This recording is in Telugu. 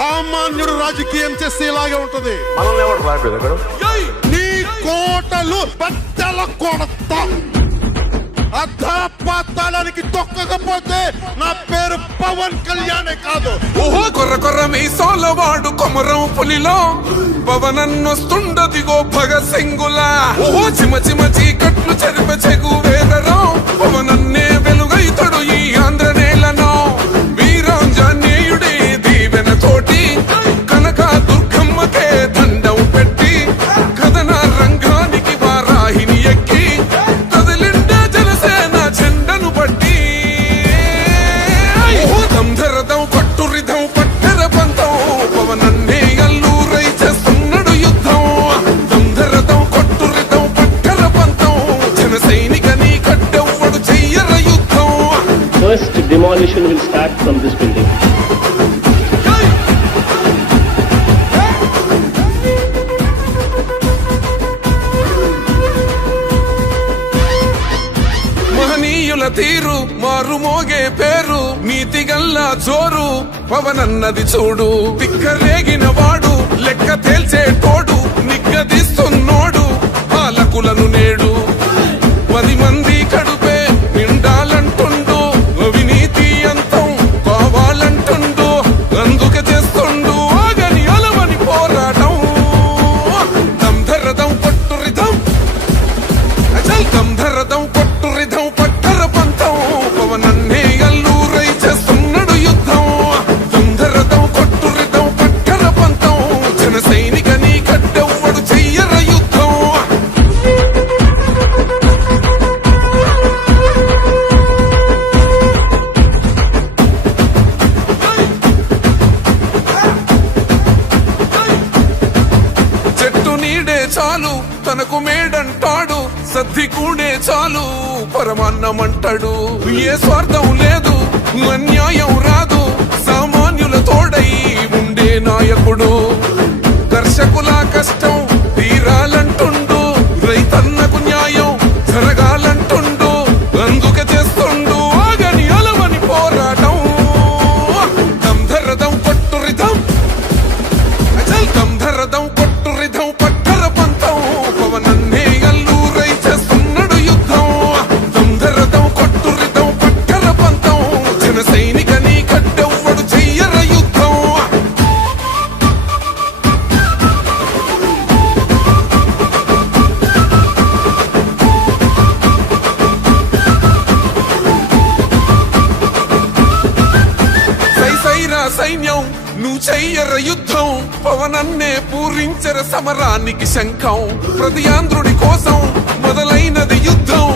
సామాన్యుడు రాజకీయం చేస్తే ఇలాగే ఉంటది. మనల్ని ఎవరు రాయలేదు నీ కోటలు బద్దల కొడతా. అధాపాతాళానికి తొక్కకపోతే నా పేరు పవన్ కళ్యాణే కాదు. ఓహో కొర్ర కొర్ర మీ సోలవాడు కొమరం పులిలో పవనన్నొస్తుండదిగో భగత్ సింగులా. ఓహో చిమ చిమ చీకట్లు చెరిప చెగు వేదరం పవనన్నే వెలుగైతడు ఈ ఆంధ్ర నేలను. వీరాంజనేయుడి దీవెన తోటి కనక దుర్గమ్మకే దండం పెట్టి కథన రంగానికి వారాహిని ఎక్కి కదిలిండ జనసేన జెండను బట్టి. దంధరదం కొట్టురిధం పట్టర పంతం పవనన్నే అల్లూరై చేస్తున్నాడు యుద్ధం. దంధరదం కొట్టురిధం పట్టర పంతం జన సైనికని కట్టెవ్వడు చెయ్యర యుద్ధం. First demolition will start from this building. మహనీయుల తీరు మారుమోగే పేరు నీతిగల్లా జోరు పవనన్నది చూడు. తిక్కరేగిన వాడు లెక్క తేల్చేటోడు నిగ్గదీస్తున్నోడు పాలకులను నేడు. 10 మంది కడుపే నిండాలంటుండు అవినీతి అంతం కావాలంటుండు. అందుకే చేస్తుండు ఆగని అలవని పోరాటం. దంధరదం కొట్టురిధం అచల్ దంధరదం కొట్టురిధం పట్టర పంతం పవనన్నే అల్లూరై చేస్తున్నాడు యుద్ధం. దంధరదం కొట్టురిధం పట్టర పంతం జన సైనికని కట్టెవ్వడు చెయ్యర యుద్ధం. చెట్టు నీడే చాలు తనకు మేడంటాడు సద్ది కూడే చాలు పరమాన్నమంటాడు. ఏ స్వార్థం లేదు అన్యాయం రాదు సామాన్యుల తోడై ఉండే నాయకుడు. దర్శకుల కష్టం తీరాలంటుండు రైతన్నకు న్యాయం జరగాలంటుండు. అందుకే చేస్తుండు ఆగని అలవని పోరాటం. దంధరదం కొట్టురిధం అచల్ దంధరదం కొట్టురిధం పట్టర పంతం పవనన్నే అల్లూరై చేస్తున్నాడు యుద్ధం. దంధరదం కొట్టురిధం పట్టర పంతం జన సైనికని కట్టెవ్వడు చెయ్యర యుద్ధం. సైసైరా సైన్యం నువ్వు చెయ్యర యుద్ధం పవనన్నే పూరించర సమరానికి శంఖం. ప్రతి ఆంధ్రుడి కోసం మొదలైనది యుద్ధం.